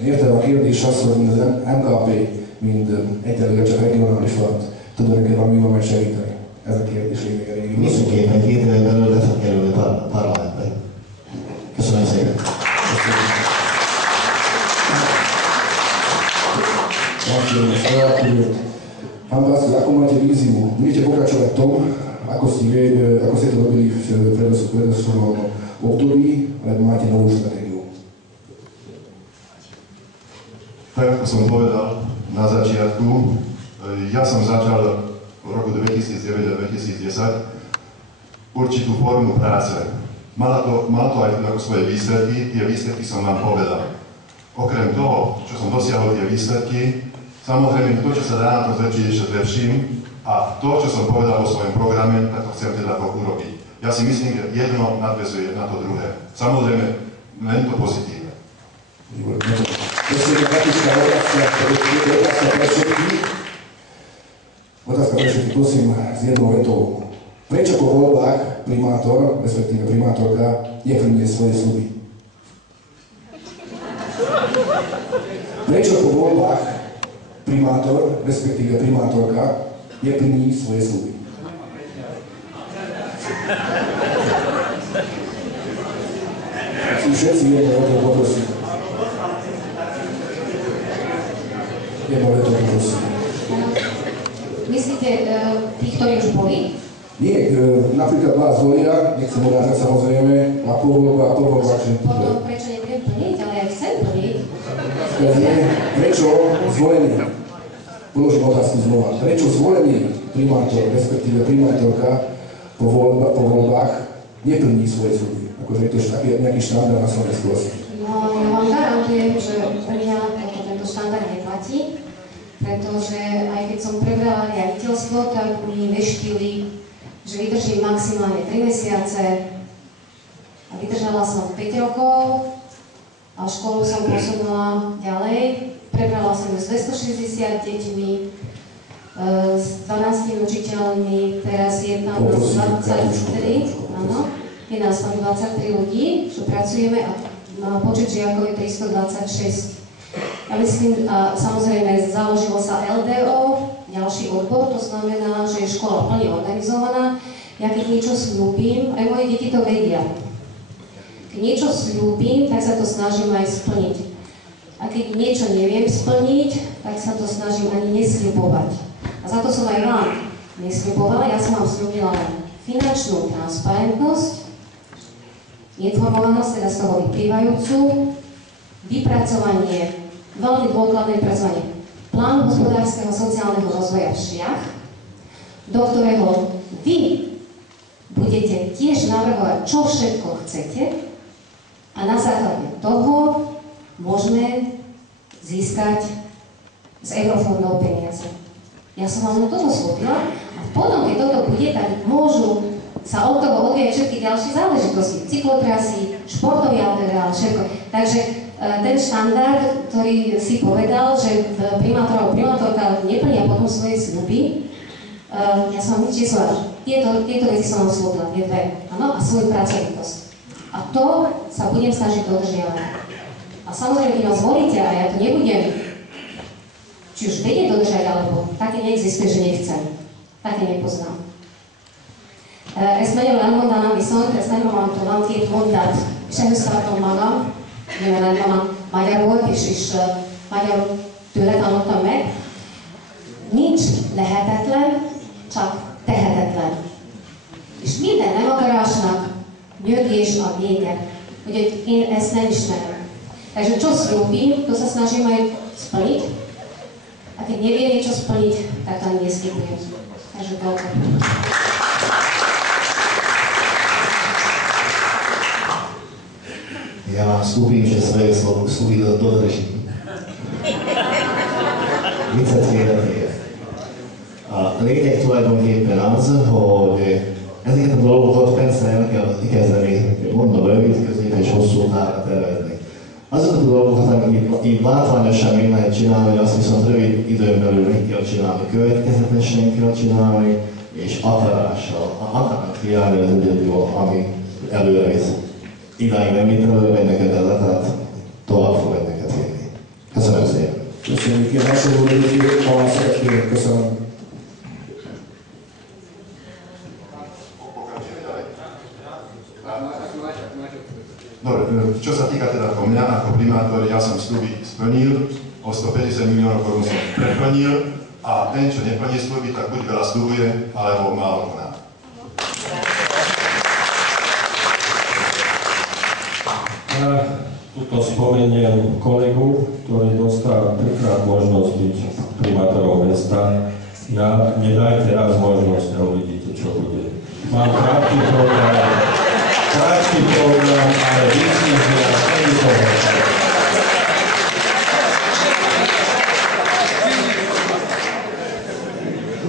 Én értem a kérdés az, hogy az MKP, mint egyelőre csak regionális vált, tud-e valamivel meg segíteni? Ez a kérdés lényege régi. Mindenképpen 2 éven belül le fog kerülni a parlamentbe. Köszönöm szépen. Mám vás, ako máte víziu? Budete pokračovať v tom, ako ste to robili v predošlom období, alebo máte novú stratégiu? Tak ako som povedal na začiatku, ja som začal v roku 2009 a 2010 určitú formu práce. Mala to aj ako svoje výsledky, tie výsledky som vám povedal. Okrem toho, čo som dosiahol tie výsledky, samozrejme to, čo sa dá na to zlepšiť, ešte zlepším a to, čo som povedal vo svojom programe, tak to chcem teda urobiť. Ja si myslím, že jedno nadväzuje na to druhé. Samozrejme, len to pozitívne. Otázka pre všetkých, prosím, s jednou vetou. Prečo po voľbách primátor, respektíve primátorka, neplní svoje sľuby? Prečo po voľbách primátor, respektíve primátorka, neplní svoje sľuby? Všetci jednou vetou poprosím. Jednou vetou poprosím. Myslíte tých, ktorí už boli? Nie, napríklad vás volia, nechcem urážať samozrejme, a po voľbách, že... Potom prečo nebudem plniť, ale ja chcem plniť. Prečo zvolený, položím otázku znova, prečo zvolený primátor, respektíve primátorka po voľbách neplní svoje sľuby? Akože je to nejaký štandard na Slovensku asi. No, ja vám garantujem, že pre mňa tento štandard neplatí, pretože aj keď som prebrala riaditeľstvo, tak mi veštili, že vydržím maximálne 3 mesiace a vydržala som 5 rokov a školu som posunula ďalej. Prebrala som ju s 260 deťmi, s 12 učiteľmi, teraz je tam 23, áno, je nás tam 23 ľudí, čo pracujeme a počet žiakov je 326. Ja myslím, samozrejme založilo sa LDO, ďalší odbor, to znamená, že je škola plne organizovaná. Ja keď niečo sľúbim, aj moje deti to vedia. Keď niečo sľúbim, tak sa to snažím aj splniť. A keď niečo neviem splniť, tak sa to snažím ani nesľubovať. A za to som aj vám nesľubovala, ja som vám sľúbila len finančnú transparentnosť, informovanosť, teda z toho vyplývajúcu, vypracovanie, veľmi dôkladné vypracovanie plánu hospodárskeho sociálneho rozvoja v Šiach, do ktorého vy budete tiež navrhovať, čo všetko chcete a na základe toho môžeme získať z eurofondov peniaze. Ja som vám na toto slúbila a potom, keď toto bude, tak môžu sa od toho odvíjať všetky ďalšie záležitosti, cyklotrasy, športový areál, všetko. Takže ten štandard, ktorý si povedal, že primátor alebo primátorka neplnia potom svoje sľuby, ja som vám nič nesúvažil. Tieto veci som vám slúbila, tie dve, áno, a svoju pracovitosť. A to sa budem snažiť dodržiavať. A samozrejme, keď vás volíte a ja to nebudem, či už vedieť dodržať, alebo také neexistuje, že nechcem. Také nepoznám. Ezt magyarul elmondanám viszont, ezt nagymamám van 2 mondat, és ehhez tartom magam, mivel nagymamám magyar volt, és magyarul tőle tanultam meg. Nincs lehetetlen, csak tehetetlen. És minden nem akarásnak nyögés a lényeg. Úgyhogy én ezt nem ismerem. Takže čo slúbim, to sa snažím aj splniť. A keď neviem niečo splniť, tak to ani nesľubujem. Takže toľko. Ja vám slúbim, že svoje sľuby dodržím. Vicetvéleménye. A lényeg tulajdonképpen az, hogy ezeket a dolgokat persze el kell kezdeni, mondom, rövid, közép és hosszú távra tervezni. Azokat a dolgokat, amiket így látványosan még lehet csinálni, azt viszont rövid időn belül meg kell csinálni, következetesen kell csinálni, és akarással. Akarnak hiányni az egyedül, ami előre visz. Idáig nem itt előre megy neked el, tehát tovább fog neked vinni. nejaké naše ľudí, ale sa také, ako sa nám. Dobre, čo sa týka teda mňa ako primátor, ja som sľuby splnil, o 150 miliónov korún som preplnil a ten, čo neplní sľuby, tak buď veľa sľubuje, alebo málo koná. Ja tuto spomeniem kolegu, ktorý dostal trikrát možnosť byť primátorom mesta. Ja nedajte raz možnosť a uvidíte, čo bude. Mám krátky program, ale myslím, že ja vtedy to hrám.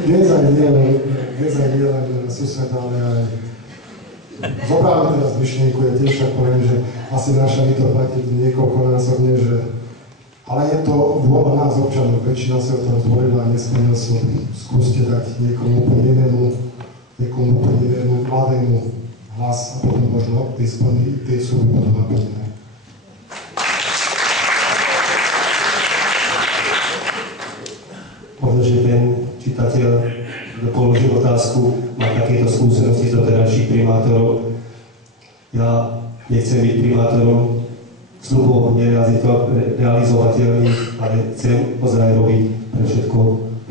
Dnes aj nie len sused, ale aj zobrávame teraz myšlienku, ja tiež tak poviem, že asi naša mi to platí niekoľkonásobne, že ale je to vôľa nás občanov, väčšina sa o tom zvolila a nesplnil som, skúste dať niekomu úplne inému mladému hlas a potom možno tie súby budú naplnené. Možno, že ten čitateľ položil otázku, má takéto skúsenosti z doterajších primátorov. Ja nechcem byť primátorom sľubov nerealizovateľných, ale chcem ozaj robiť pre všetko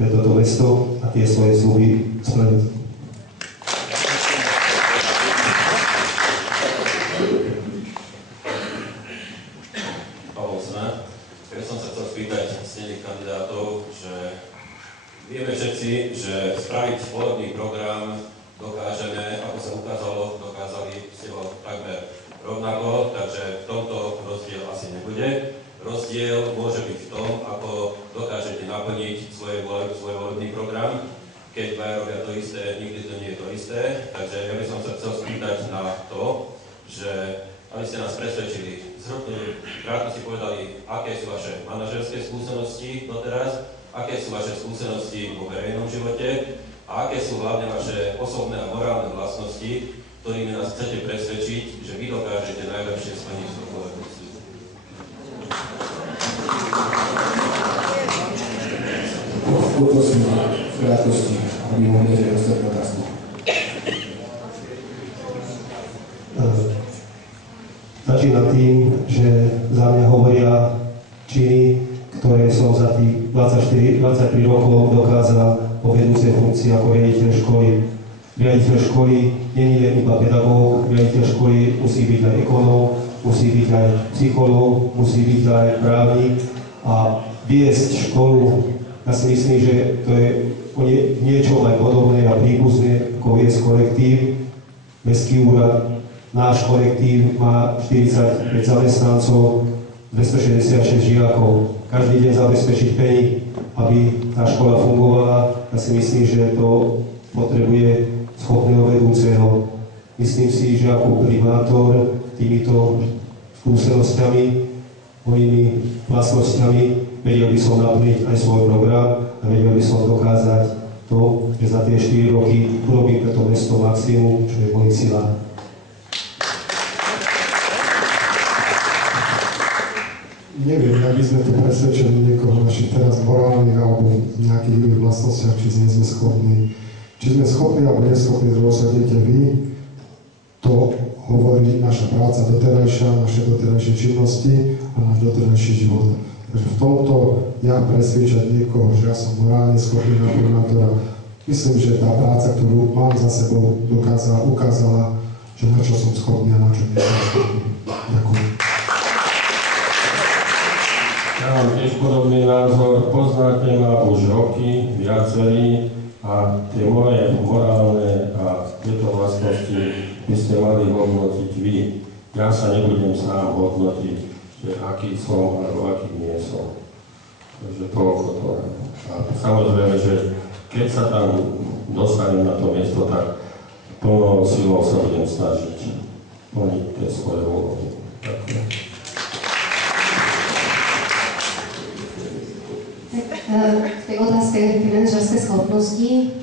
pre toto mesto a tie svoje sľuby splniť. Ja som sa chcel spýtať ctených kandidátov, že vieme všetci, že spraviť volebný program dokážeme, ako sa ukázalo, dokázali ste ho takmer rovnako, takže v tomto rozdiel asi nebude. Rozdiel môže byť v tom, ako dokážete naplniť svoj volebný program. Keď dvaja robia to isté, nikdy to nie je to isté. Takže ja by som sa chcel spýtať na to, že aby ste nás presvedčili, krátko si povedali, aké sú vaše manažerské skúsenosti doteraz, aké sú vaše skúsenosti vo verejnom živote a aké sú hlavne vaše osobné a morálne vlastnosti, ktorými nás chcete presvedčiť, že vy dokážete najlepšie splniť svoju volebnú sľub. Poprosím v krátkosti, aby mohli dostať otázku. Začínam tým, že za mňa hovoria činy, ktoré som za tých 23 rokov dokázal po vedúcej funkcii ako riaditeľ školy. Riaditeľ školy nie je iba pedagóg, riaditeľ školy musí byť aj ekonóm, musí byť aj psychológ, musí byť aj právnik a viesť školu. Ja si myslím, že to je niečo aj podobné a príbuzné ako viesť kolektív. Mestský úrad, náš kolektív má 45 zamestnancov, 266 žiakov. Každý deň zabezpečiť peni, aby tá škola fungovala. Ja si myslím, že to potrebuje schopného vedúceho. Myslím si, že ako primátor týmito skúsenosťami, mojimi vlastnosťami, vedel by som naplniť aj svoj program a vedel by som dokázať to, že za tie 4 roky urobím pre to mesto maximum, čo je v mojich silách. Neviem, ak by sme tu presvedčili niekoho našich teraz morálnych alebo nejakých iných vlastnostiach, či nie sme schopní. Či sme schopní alebo neschopní, rozhodnete vy, to hovorí naša práca doterajšia, naše doterajšie činnosti a náš doterajší život. Takže v tomto ja presvedčať niekoho, že ja som morálne schopný na primátora, myslím, že tá práca, ktorú mám za sebou, ukázala, že na čo som schopný a na čo nie som schopný. Ďakujem. Ja mám tiež podobný názor, poznáte ma už roky, viacerí a tie moje morálne a tieto vlastnosti by ste mali hodnotiť vy. Ja sa nebudem sám hodnotiť, že aký som alebo aký nie som. Takže toľko to. A samozrejme, že keď sa tam dostanem na to miesto, tak plnou silou sa budem snažiť plniť tie svoje úlohy. Ďakujem. V tej otázke tej manažerskej schopnosti,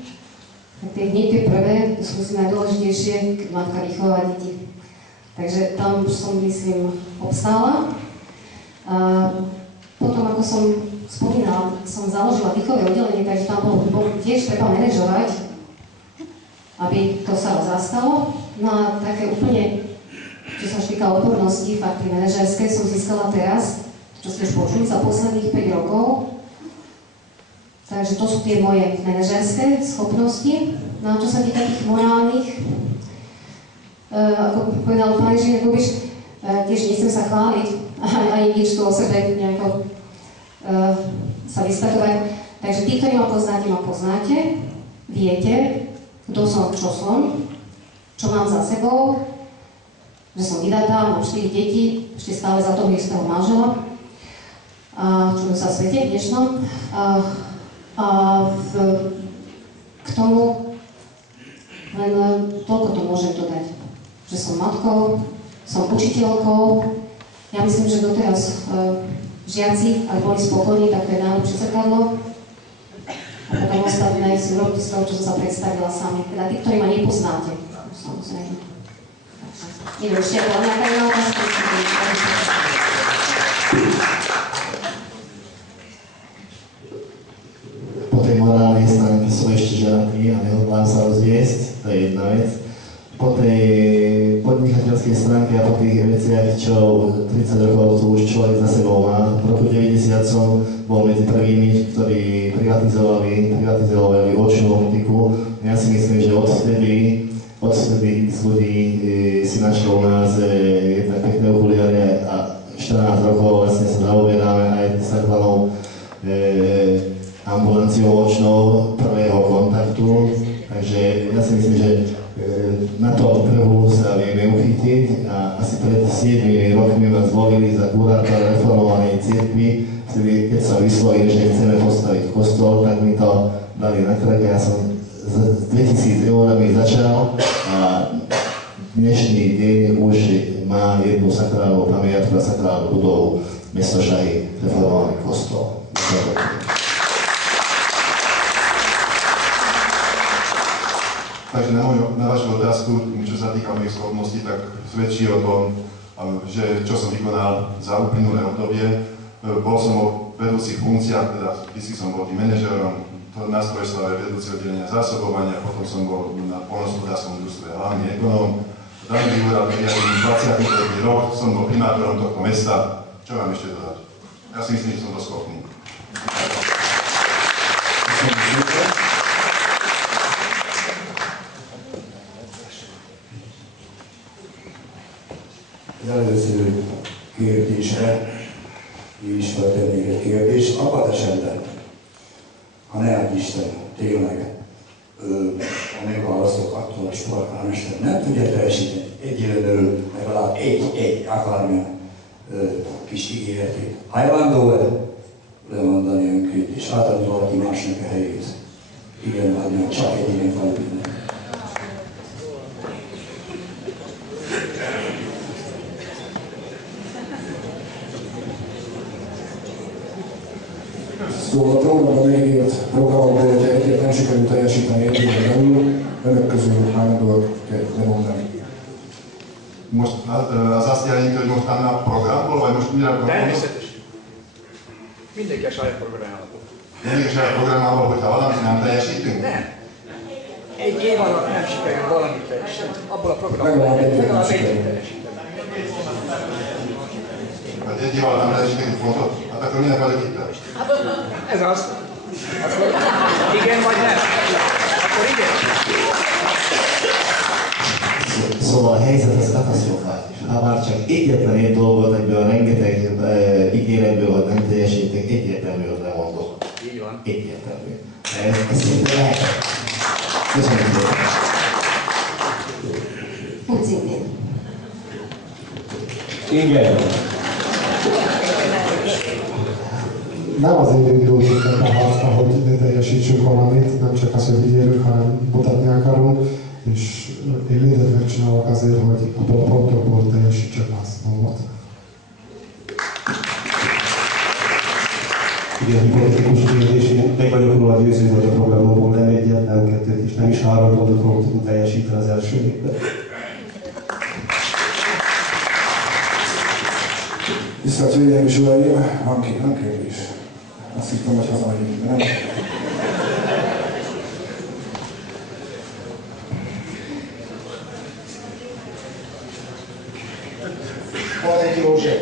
tie prvé sú si najdôležitejšie, keď matka vychová deti. Takže tam som, myslím, obstála. Potom, ako som spomínala, som založila výchové oddelenie, takže tam bolo tiež treba manažovať, aby to sa rozrastalo. No a také úplne, čo sa týka odbornosti, fakt pri manažerskej som získala teraz, čo ste už počuli, za posledných 5 rokov. Takže to sú tie moje manažerské schopnosti. No a čo sa týka tých morálnych, ako povedal pán inžinier Kubiš, tiež nechcem sa chváliť, ani nič tu o sebe nejako sa vystatovať. Takže tí, ktorí ma poznáte, viete, kto som, čo mám za sebou, že som vydatá, mám 4 deti, ešte stále za toho istého manžela, čo sa v svete dnešnom. K tomu len toľko to môžem dodať, že som matkou, som učiteľkou. Ja myslím, že doteraz žiaci, ak boli spokojní, tak to je najlepšie zrkadlo. A potom ostatné si urobte z toho, čo som sa predstavila sami. Teda tí, ktorí ma nepoznáte. Samozrejme. Idú ešte, bola nejaká iná otázka. Po tej morálnej stránke som ešte ženatý a nehodlám sa rozviesť, to je jedna vec. Po tej podnikateľskej stránke a po tých veciach, čo 30 rokov tu už človek za sebou má. V roku 90 som bol medzi prvými, ktorí privatizovali očnú optiku. Ja si myslím, že odvtedy x ľudí si našlo u nás jednak pekné okuliare a 14 rokov vlastne sa zaoberáme aj s takzvanou ambulanciou očnou prvého kontaktu. Takže ja si myslím, že na tom trhu sa vieme uchytiť a asi pred 7 rokmi ma zvolili za kurátora reformovanej cirkvi, vtedy keď sa vyslovili, že chceme postaviť kostol, tak mi to dali na krk a ja som s 2000 eurami začal a dnešný deň už má jednu sakrálnu pamiatku a sakrálnu budovu mesto Šahy, reformovaný kostol. Takže na vašu otázku, čo sa týka mojich schopností, tak svedčí o tom, že čo som vykonal za uplynulé obdobie. Bol som o vedúcich funkciách, teda vždy som bol tým manažerom na strojstave vedúci oddelenia zásobovania, potom som bol na poľnohospodárskom družstve hlavný ekonóm. Daný úrad 21. rok som bol primátorom tohto mesta. Čo mám ešte dodať? Ja si myslím, že som to schopný. Az előző kérdésre is feltennék egy kérdést. Abban esetben, ha ne adj Isten, tényleg a megválasztott aktuális polgármester nem tudja teljesíteni egyélenül legalább egy akármilyen kis ígéretét. Hajlandó-e lemondani önkét és átadni valaki másnak a helyét? Igen, vagy nem, csak egy ilyen felülnek. Szóval a programban megírt programokból, hogyha egyet nem sikerült teljesíteni egy éven belül, önök közül hányadóak lemondani. Most azt jelenti, hogy most annál programból, vagy most mire programból? Természetesen. Mindenki a saját programjából. Mindenki a saját programával, hogyha valamit nem teljesítünk? Nem. Egy év alatt nem sikerül valamit teljesíteni. Abból a programból Legalább egy teljesíteni. Hát egy év alatt nem teljesítünk fontot? Hát akkor minek vagyok itt? Hát ez az. Akkor igen vagy nem? Akkor igen. Szóval a helyzet az katasztrofális. Ha már csak egyetlen egy dolgot, ebből a rengeteg ígéretből, hogy nem teljesítek, egyértelmű, hogy lemondok. Így van. Egyértelmű. Ez szinte lehet. Köszönöm szépen. Úgy szintén. Igen. Nem azért indultunk ebbe a harcba, hogy ne teljesítsünk valamit, nem csak az, hogy ígérünk, hanem mutatni akarunk, és én mindent megcsinálok azért, hogy a pontokból teljesítsek azt dolgot. Igen, hipotetikus kérdés, én meg vagyok róla győződve, hogy a programokból nem egyet, nem kettőt, és nem is 3 pontot fogok tudni teljesíteni az első évben. Tisztelt Hölgyeim és Uraim, van kérdés. Azt hittem, hogy hazamegyünk, de nem. Valegy József.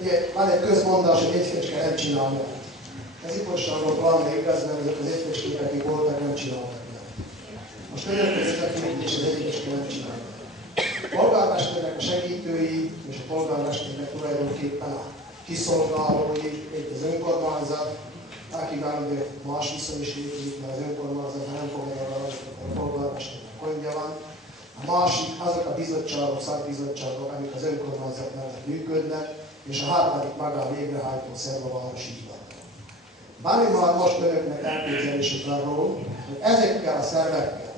Ugye van egy közmondás, hogy egy fecske nem csinál meg. Ez igazságban valami igaz, mert ezek az egy fecskék, akik voltak, nem csináltak meg. Most önöközöttek még is az egy fecske nem csinál meg. A polgármesternek a segítői és a polgármesternek tulajdonképpen a kiszolgálói, mint az önkormányzat, akivel más viszony is létezik, mert az önkormányzatban nem fogadja el, a polgármesternek gondja van. A másik azok a bizottságok, szakbizottságok, amik az önkormányzat mellett működnek, és a harmadik maga a végrehajtó szerv a városi hivatal. Van már most önöknek elképzelésük arról, hogy ezekkel a szervekkel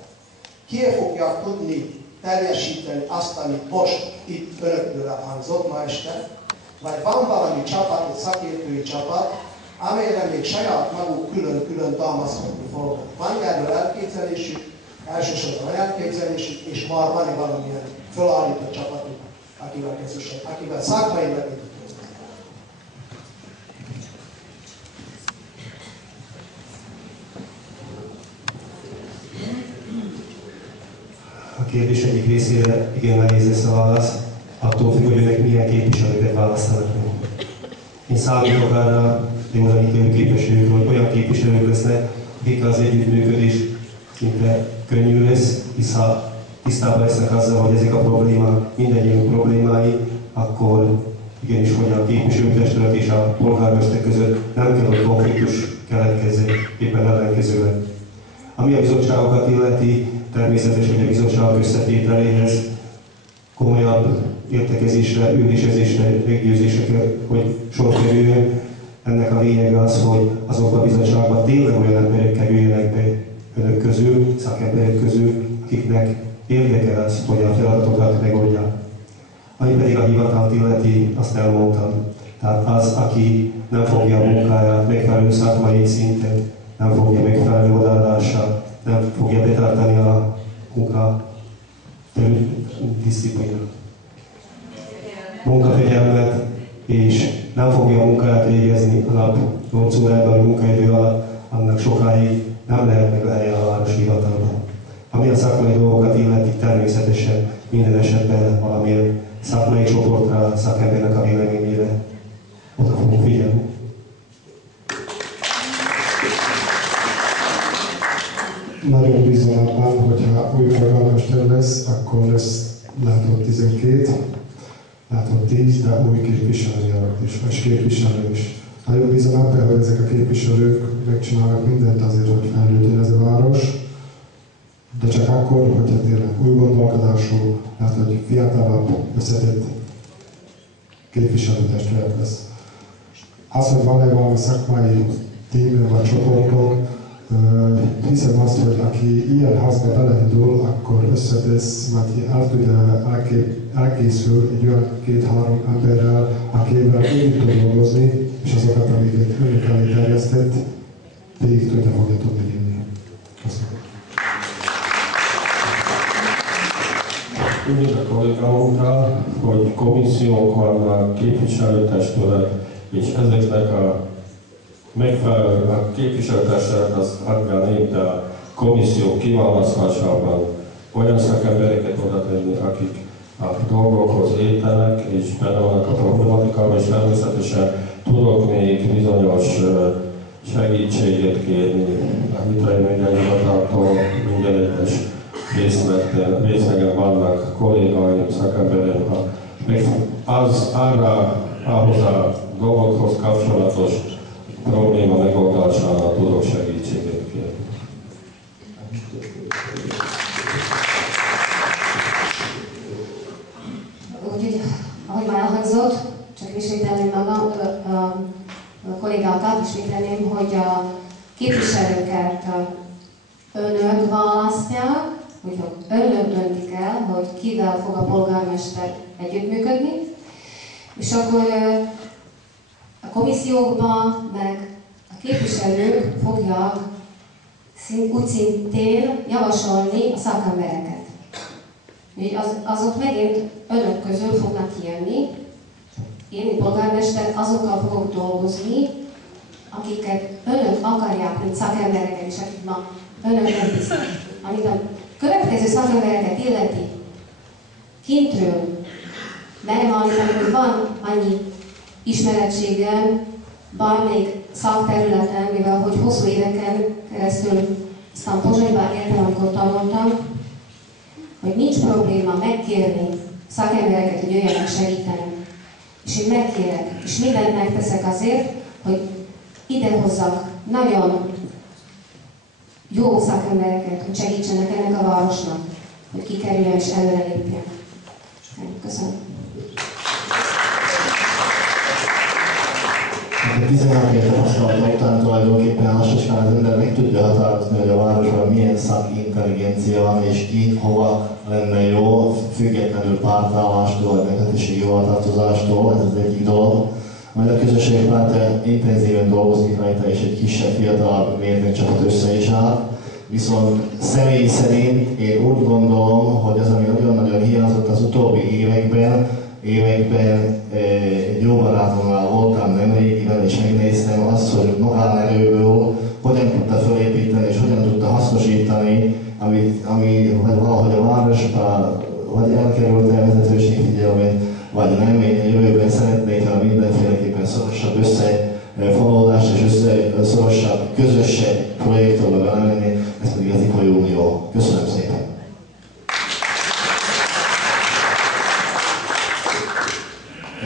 ki fogják tudni teljesíteni azt, amit most itt önökből elhangzott ma este, vagy van valami csapat, egy szakértői csapat, amelyre még saját maguk külön-külön támaszkodni fognak. Van erről elképzelésük, elsősorban elképzelésük, és már van valamilyen felállított csapatuk, akivel szakmai megint. A kérdés egyik részére igen nehéz lesz a válasz, attól függ, hogy önök milyen képviselőket választanak meg. Én számítok arra, démonanítő képviselők, hogy olyan képviselők lesznek, akikkel az együttműködés szinte könnyű lesz, hiszen tisztában lesznek azzal, hogy ezek a problémák mindegyik problémái, akkor igenis, hogy a képviselőtestület és a polgármester között nem kell, hogy konfliktus keletkezzen, éppen ellenkezőleg. Ami a bizottságokat illeti, természetesen a bizottságok összetételéhez komolyabb értekezésre, ülésezésre, meggyőzésre kell, hogy sor kerüljön. Ennek a lényege az, hogy azok a bizottságban tényleg olyan emberek kerüljenek be önök közül, szakemberek közül, akiknek érdeke az, hogy a feladatokat megoldják. Ami pedig a hivatalt illeti, azt elmondtam. Tehát az, aki nem fogja a munkáját megfelelő szakmai szinten, nem fogja megfelelő odaadással, nem fogja betartani a munka disziplinát, munkafegyelmet, és nem fogja a munkáját végezni a nap 8 órában munkaidő alatt, annak sokáig nem lehet meg a helye a városi hivatalban. Ami a szakmai dolgokat illeti, természetesen minden esetben valamilyen szakmai csoportra, szakembernek a véleményére oda fogunk figyelni. Nagyon bízom abban, hogyha új polgármester lesz, akkor lesz lehet, hogy 12, lehet, hogy 10, de új képviselőjelölt is, és képviselő is. Nagyon bízom abban, hogy ezek a képviselők megcsinálnak mindent azért, hogy fejlődjön ez a város, de csak akkor, hogyha tényleg új gondolkodású, lehet, hogy fiatalabb, összetett képviselőtestület lesz. Az, hogy van-e valami szakmai tímben vagy csoporton, hiszem azt, hogy aki ilyen házba beleindul, akkor összetesz, vagy el tudja elkészül egy olyan 2-3 emberrel, akivel együtt tud dolgozni, és azokat, amiket önök elé terjesztett, végig fogja tudni vinni. Köszönöm. Úgy a kollégámunkra, hogy komissziók vannak, képviselőtestület, és ezeknek a megfelelő a képviselőtestület az adja de a komissziók kiválasztásában olyan szakembereket oda tenni, akik a dolgokhoz értenek, és benne vannak a problematikában, és természetesen tudok még bizonyos segítséget kérni a hitelményelhivataltól, minden egyes részlegen vannak kollégáim, szakemberem, az arra, ahhoz a dolgokhoz kapcsolatos probléma megoldására tudok segítséget kérni. Úgyhogy, ahogy már elhangzott, csak ismételném magam, a kollégákat ismételném, hogy a képviselőket önök választják, úgyhogy önök döntik el, hogy kivel fog a polgármester együttműködni, és akkor a komissziókban meg a képviselők fogják úgy szintén javasolni a szakembereket. Azok megint önök közül fognak kijönni, én, mint polgármester, azokkal fogok dolgozni, akiket önök akarják, mint szakembereket, és akik ma önök nem biztos. Amit a következő szakembereket illeti, kintről megállítani, hogy van annyi ismerettségem bármelyik szakterületen, mivel hogy hosszú éveken keresztül aztán Pozsonyban éltem, amikor tanultam, hogy nincs probléma megkérni szakembereket, hogy jöjjenek segíteni. És én megkérek, és mindent megteszek azért, hogy idehozzak nagyon jó szakembereket, hogy segítsenek ennek a városnak, hogy kikerüljön és előrelépjen. Köszönöm. 16 év tapasztalata után tulajdonképpen lassacskán az ember meg tudja határozni, hogy a városban milyen szakintelligencia van, és ki hova lenne jó, függetlenül pártállástól, vagy meghatósági hovatartozástól, ez az egyik dolog. Majd a közösségpárt intenzíven dolgozik rajta, és egy kisebb, fiatalabb mérnökcsapat össze is áll. Viszont személy szerint én úgy gondolom, hogy az, ami nagyon-nagyon hiányzott az utóbbi években, egy jó barátommal voltam nemrégiben, és megnéztem azt, hogy magánerőből hogyan tudta felépíteni és hogyan tudta hasznosítani, ami valahogy a városban vagy elkerült a vezetőség figyelmét, vagy nem. Én a jövőben szeretnék, ha mindenféleképpen szorosabb összefonódást és szorosabb közösség projektokba belemenni, ez pedig az Ipoly Unió. Köszönöm szépen!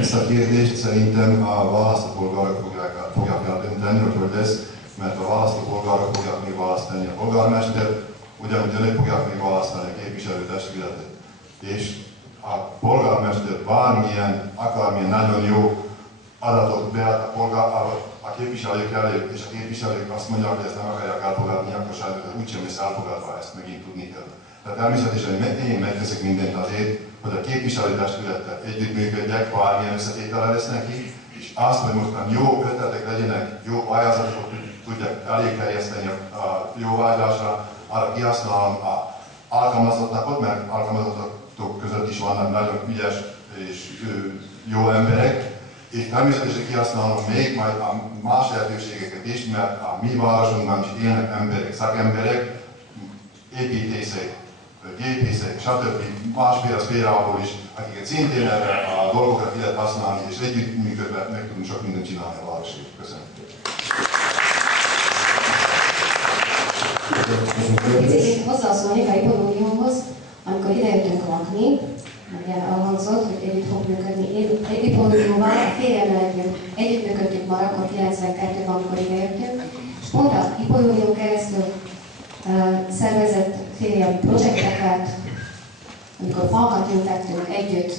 Ezt a kérdést szerintem a választópolgárok fogják eldönteni, hogy lesz, mert a választópolgárok fogják még választani a polgármester, ugyanúgy önök fogják még választani a képviselőtestületet. És a polgármester akármilyen nagyon jó adatot bead a képviselők elé, és a képviselők azt mondják, hogy ezt nem akarják elfogadni, akkor sajnos úgysem lesz elfogadva, ezt megint tudni kell. Tehát természetesen én megteszek mindent azért, hogy a képviselőtestülettel együttműködjek, bármilyen összetétele lesz neki, és azt, hogy mostan jó ötletek legyenek, jó pályázatokat tudják elégterjeszteni a jóvágyásra, arra kihasználom a alkalmazottakot, mert alkalmazottak között is vannak nagyon ügyes és jó emberek, és természetesen kihasználom még majd a más lehetőségeket is, mert a mi városunkban is élnek emberek, szakemberek, építészek, gépészek, stb. Másféle szférából is, akiket szintén erre a dolgokra ki lehet használni, és együttműködve meg tudunk sok mindent csinálni a városért. Köszönöm. Picit hozzászólnék a Ipoly Unióhoz, amikor idejöttünk lakni, ugye elhangzott, hogy együtt fog működni Ipoly Unióval, a férjemmel együttműködtünk már akkor 92-ben, amikor idejöttünk, és pont az Ipoly Unió keresztül szervezett férjem projekteket, amikor falkat ültettünk együtt.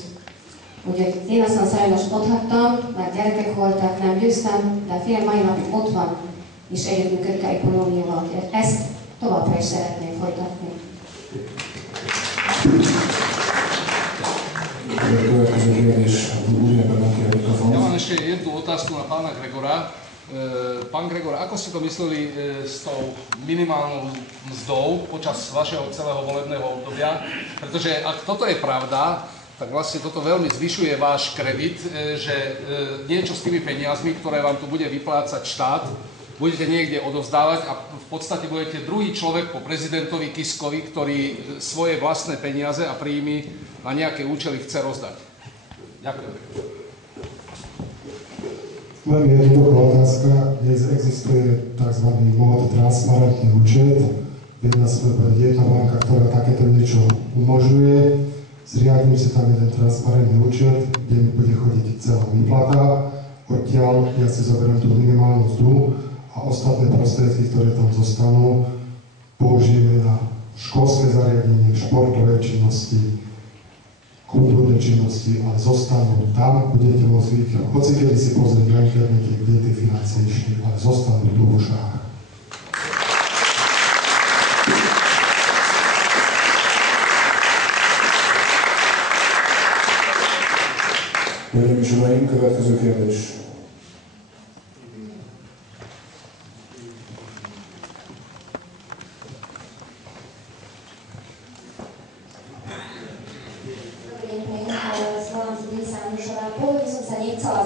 Úgyhogy én aztán sajnos ott hagytam, mert gyerekek voltak, nem győztem, de a férjem mai napig ott van, és együttműködik a Ipoly Unióval. Ezt továbbra is szeretném folytatni. Következő kérdés, újra kérem a mikrofon. Ja mám ešte jednu otázku na pána Gregora. Pán Gregor, ako ste to mysleli s tou minimálnou mzdou počas vašeho celého volebného obdobia? Pretože ak toto je pravda, tak vlastne toto veľmi zvyšuje váš kredit, že niečo s tými peniazmi, ktoré vám tu bude vyplácať štát, budete niekde odovzdávať a v podstate budete druhý človek po prezidentovi Kiskovi, ktorý svoje vlastné peniaze a príjmy na nejaké účely chce rozdať. Ďakujem. Veľmi jednoduchá otázka. Dnes existuje tzv. MOD transparentný účet. Jedna banka, ktorá takéto niečo umožňuje. Zriadím si tam jeden transparentný účet, kde mi bude chodiť celá výplata. Odtiaľ ja si zoberiem tú minimálnu mzdu a ostatné prostriedky, ktoré tam zostanú, použijeme na školské zariadenie, športové činnosti, kultúrne činnosti, ale zostanú tam, budete môcť hocikedy si pozrieť na internete, kde tie financie išli, ale zostanú v dúšách. Hölgyeim és Uraim, következő kérdés. Pôvodne som sa nechcela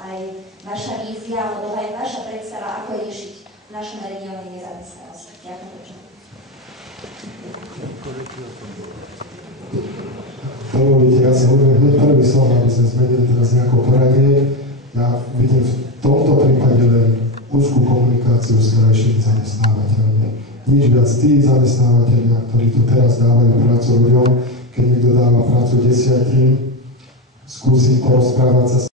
aj vaša vízia, alebo aj vaša predstava, ako riešiť v našom regióne nezamestnanosť. Ďakujem pekne. Dovolíte, ja sa budem hneď prvý som, aby sme zmenili teraz nejaké poradie. Ja vidím v tomto prípade len úzkú komunikáciu s krajšími zamestnávateľmi. Nič viac tí zamestnávateľia, ktorí tu teraz dávajú prácu ľuďom, keď niekto dáva prácu 10, skúsim porozprávať sa